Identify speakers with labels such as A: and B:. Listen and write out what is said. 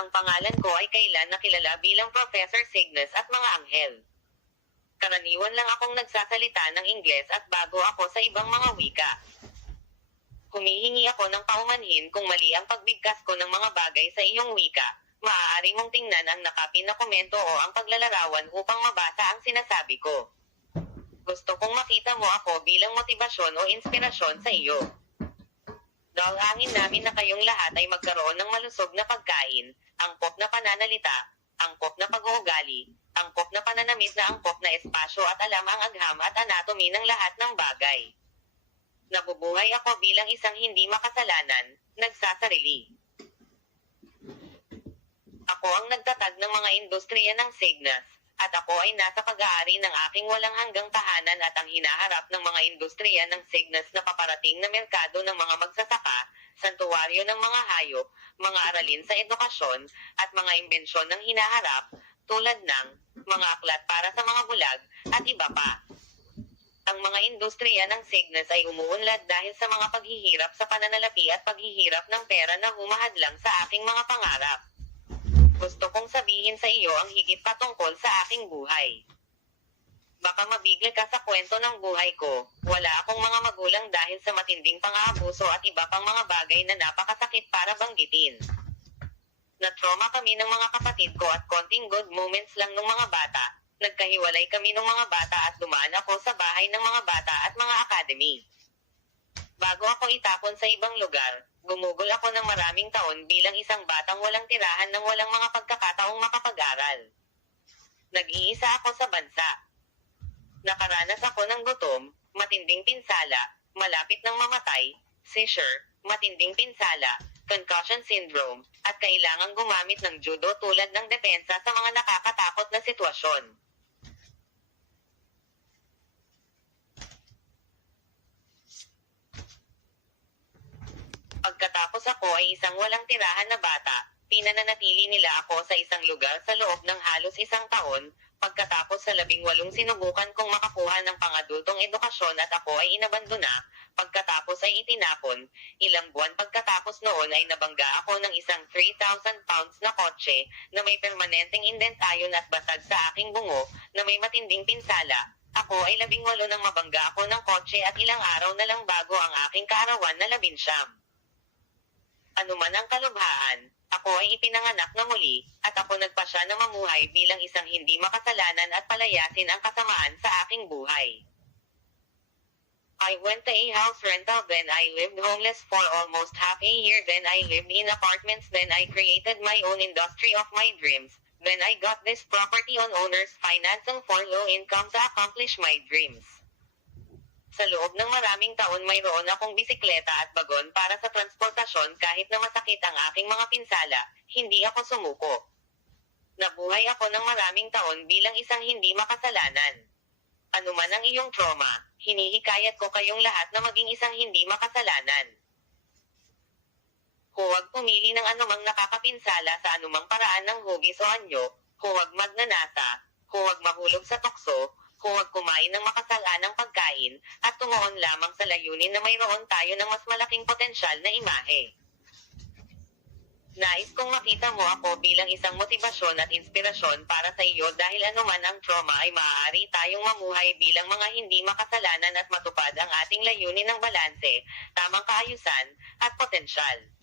A: Ang pangalan ko ay kailan nakilala bilang Professor Cygnus at mga anghel. Karaniwan lang akong nagsasalita ng Ingles at bago ako sa ibang mga wika. Humihingi ako ng paumanhin kung mali ang pagbigkas ko ng mga bagay sa iyong wika. Maaari mong tingnan ang nakapin na komento o ang paglalarawan upang mabasa ang sinasabi ko. Gusto kong makita mo ako bilang motibasyon o inspirasyon sa iyo. Dalangin namin na kayong lahat ay magkaroon ng malusog na pagkain, angkop na pananalita, angkop na pag-uugali, angkop na pananamit na angkop na espasyo at alam ang agham at anatomy ng lahat ng bagay. Nabubuhay ako bilang isang hindi makasalanan, nagsasarili. Ako ang nagtatag ng mga industriya ng Signas, at ako ay nasa pag-aari ng aking walang hanggang tahanan at ang hinaharap ng mga industriya ng Signas na paparating na merkado ng mga magsasaka, santuwaryo ng mga hayop, mga aralin sa edukasyon, at mga imbensyon ng hinaharap, tulad ng mga aklat para sa mga bulag, at iba pa. Ang mga industriya ng Signas ay umuunlad dahil sa mga paghihirap sa pananalapi at paghihirap ng pera na humahadlang sa aking mga pangarap. Gusto kong sabihin sa iyo ang higit patungkol sa aking buhay. Baka mabigla ka sa kwento ng buhay ko. Wala akong mga magulang dahil sa matinding pang-aabuso at iba pang mga bagay na napakasakit para banggitin. Na-trauma kami ng mga kapatid ko at konting good moments lang ng mga bata. Nagkahiwalay kami ng mga bata at dumaan ako sa bahay ng mga bata at mga academy. Bago ako itapon sa ibang lugar, gumugol ako ng maraming taon bilang isang batang walang tirahan ng walang mga pagkakataong makapag-aral. Nag-iisa ako sa bansa. Nakaranas ako ng gutom, matinding pinsala, malapit ng mamatay, seizure, matinding pinsala, concussion syndrome, at kailangang gumamit ng judo tulad ng depensa sa mga nakakatakot na sitwasyon. Pagkatapos ako ay isang walang tirahan na bata, pinananatili nila ako sa isang lugar sa loob ng halos isang taon, pagkatapos sa labing walong sinubukan kong makakuha ng pangadultong edukasyon at ako ay inabandona, pagkatapos ay itinapon, ilang buwan pagkatapos noon ay nabangga ako ng isang 3,000 pounds na kotse, na may permanenteng indentayon at basag sa aking bungo, na may matinding pinsala, ako ay labing walo nang mabangga ako ng kotse at ilang araw na lang bago ang aking kaarawan na labinsyam. Ano man ang kalubhaan, ako ay ipinanganak na muli, at ako nagpasya na mamuhay bilang isang hindi makasalanan at palayasin ang kasamaan sa aking buhay. I went to a house rental then I lived homeless for almost half a year then I lived in apartments then I created my own industry of my dreams, then I got this property on owner's financing for low income to accomplish my dreams. Sa loob ng maraming taon mayroon akong bisikleta at bagon transportasyon kahit na masakit ang aking mga pinsala, hindi ako sumuko. Nabuhay ako ng maraming taon bilang isang hindi makasalanan. Ano man ang iyong trauma, hinihikayat ko kayong lahat na maging isang hindi makasalanan. Huwag pumili ng anumang nakakapinsala sa anumang paraan ng hugis o anyo, huwag magnanasa, huwag mahulog sa tukso, huwag kumain ng makasalanang pagkain, at tumuon lamang sa layunin na mayroon tayo ng mas malaking potensyal na imahe. Nais kong makita mo ako bilang isang motibasyon at inspirasyon para sa iyo dahil anuman ang trauma ay maaari tayong mamuhay bilang mga hindi makasalanan at matupad ang ating layunin ng balanse, tamang kaayusan, at potensyal.